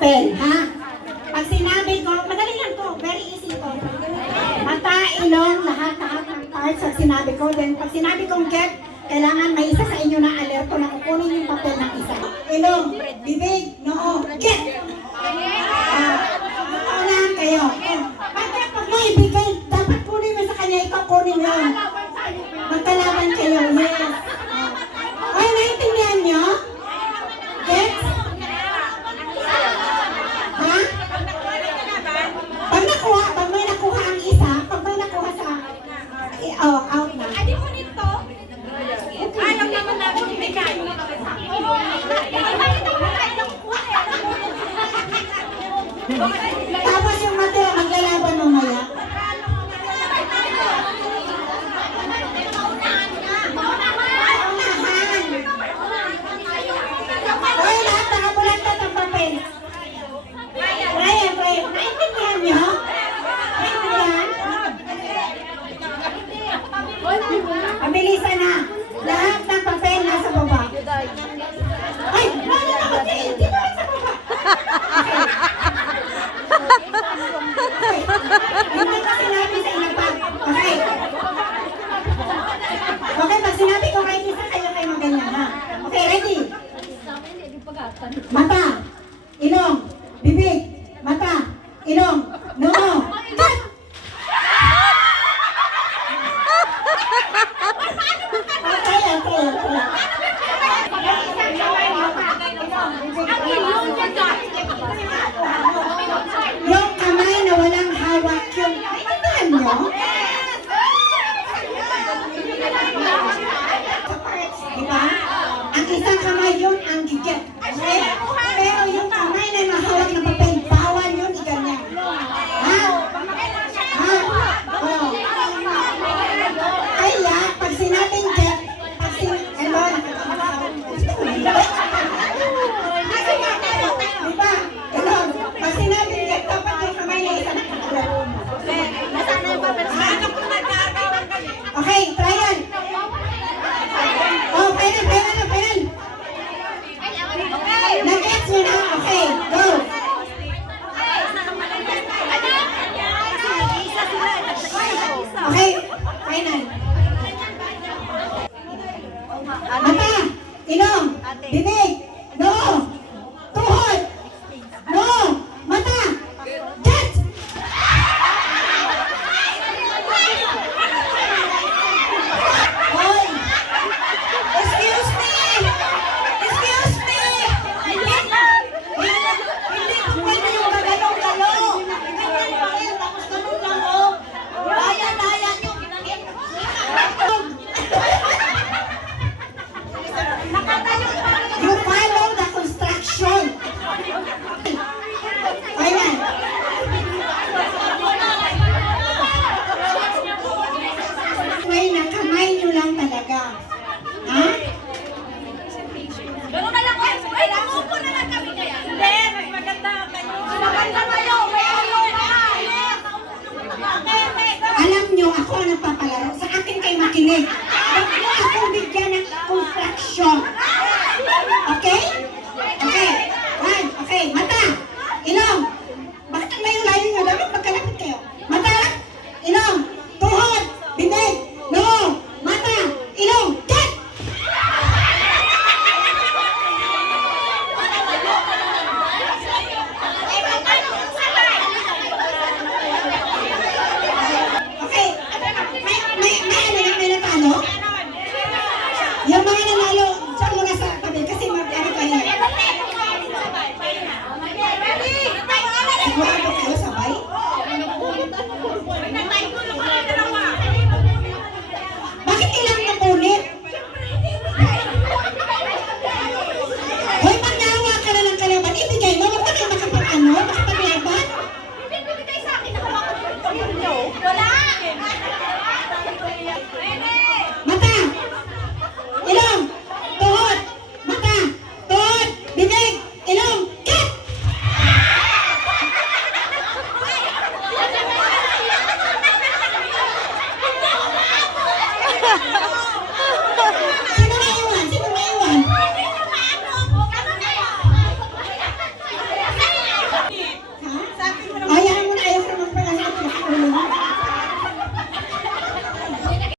papel, ha? Pag sinabi ko, madali lang to, very easy to. Mata, ilong, lahat ng parts pag sinabi ko. Then pag sinabi kong get, kailangan may isa sa inyo na alerto na kukunin yung papel ng isa. Ilong, bibig, noo, get! Unahan kayo. Bakit pag may ibigay, dapat kunin mo sa kanya, ikaw kunin mo yun. Magkalaban kayo, yes. Ay, naintindihan nyo? Get? Ha? Pag may nakuha ang isa, pag may nakuha sa, out na. Adi mo nito? Alam naman namin may kain mo kami sa akin. Tapos yung Mateo, maglalaban mamaya. Hoy, lahat nakabulatan ng papel. Ryan, naintindihan nyo? Naintindihan? Pabilisan na. Lahat ng papel nasa baba. Ay, hindi ba sa baba? Hindi ko sinabi sa inyo pa. Okay. Okay, pag sinabi ko ready sa kayo maganyan, ha? Okay, ready? Mata, ilong, bibig, mata, ilong, noo, cut! Okay. Yung kamay na walang hawak yung naintindihan nyo? Sa parts, di ba? Ang isang kamay yun ang gigit. Okay? Pero yung kamay na mahawak ng papel, bawal yun iganyan. Ha? Ha? Oh. Kaya, pag sinabing get, diba? Ikaw, pag sinabing get, dapat yung kamay na isa nakakalaw mo. Okay, try yan. Oh, final. Nag-gets mo na? Okay, go. Okay, final. Mata, ilong, bibig.